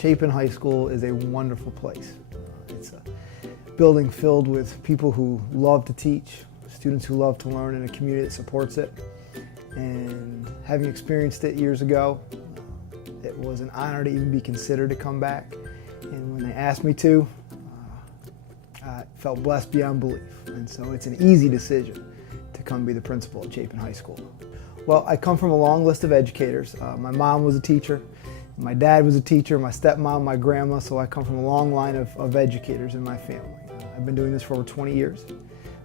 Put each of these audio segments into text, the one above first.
Chapin High School is a wonderful place. It's a building filled with people who love to teach, students who love to learn, and a community that supports it. And having experienced it years ago, it was an honor to even be considered to come back. And when they asked me to, I felt blessed beyond belief. And so it's an easy decision to come be the principal at Chapin High School. Well, I come from a long list of educators. My mom was a teacher, my dad was a teacher, my stepmom, my grandma, so I come from a long line of educators in my family. I've been doing this for over 20 years.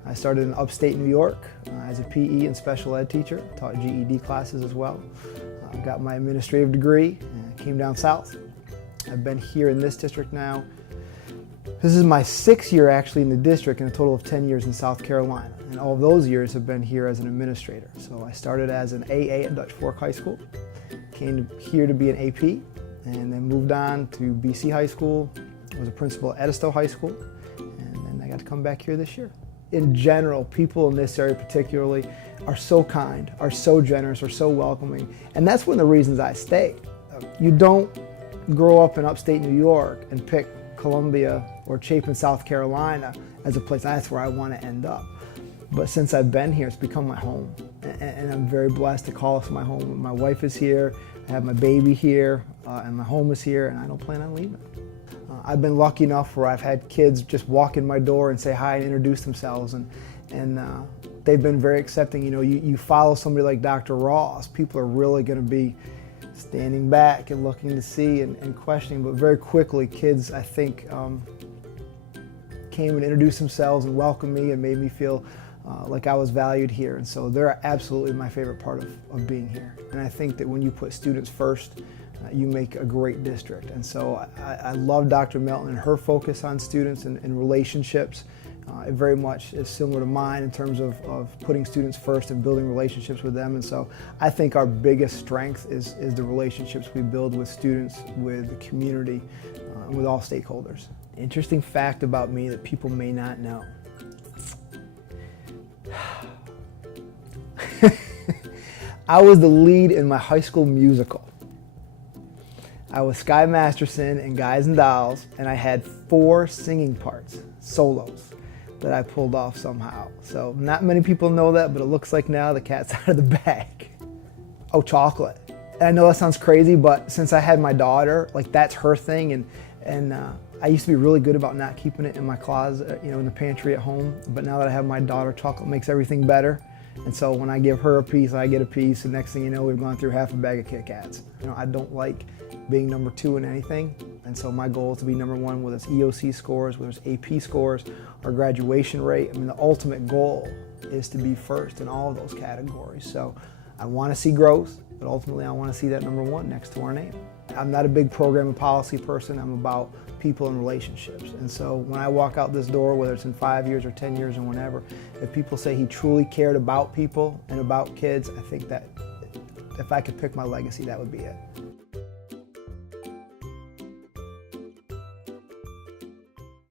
I started in upstate New York as a PE and special ed teacher, taught GED classes as well. Got my administrative degree, came down south. I've been here in this district now. This is my 6th year actually in the district and a total of 10 years in South Carolina. And all of those years have been here as an administrator. So I started as an AA at Dutch Fork High School, came here to be an AP, and then moved on to BC High School. I was a principal at Edisto High School, and then I got to come back here this year. In general, people in this area particularly are so kind, are so generous, are so welcoming, and that's one of the reasons I stayed. You don't grow up in upstate New York and pick Columbia or Chapin, South Carolina as a place, that's where I want to end up. But since I've been here, it's become my home, and I'm very blessed to call this my home. My wife is here, I have my baby here, and my home is here, and I don't plan on leaving. I've been lucky enough where I've had kids just walk in my door and say hi and introduce themselves, and they've been very accepting. You know, you follow somebody like Dr. Ross, people are really going to be standing back and looking to see and questioning, but very quickly kids, I think, came and introduced themselves and welcomed me and made me feel like I was valued here. And so they're absolutely my favorite part of being here. And I think that when you put students first, you make a great district. And so I love Dr. Melton and her focus on students and relationships. It very much is similar to mine in terms of putting students first and building relationships with them. And so I think our biggest strength is the relationships we build with students, with the community, with all stakeholders. Interesting fact about me that people may not know. I was the lead in my high school musical. I was Sky Masterson in Guys and Dolls, and I had 4 singing parts, solos, that I pulled off somehow. So not many people know that, but it looks like now the cat's out of the bag. Oh, chocolate. And I know that sounds crazy, but since I had my daughter, like that's her thing, and I used to be really good about not keeping it in my closet, you know, in the pantry at home. But now that I have my daughter, chocolate makes everything better. And so when I give her a piece, I get a piece, and next thing you know, we've gone through half a bag of Kit Kats. You know, I don't like being number 2 in anything, and so my goal is to be number 1, whether it's EOC scores, whether it's AP scores, or graduation rate. I mean, the ultimate goal is to be first in all of those categories. So I want to see growth, but ultimately I want to see that number 1 next to our name. I'm not a big program and policy person. I'm about people and relationships. And so when I walk out this door, whether it's in 5 years or 10 years or whenever, if people say he truly cared about people and about kids, I think that if I could pick my legacy, that would be it.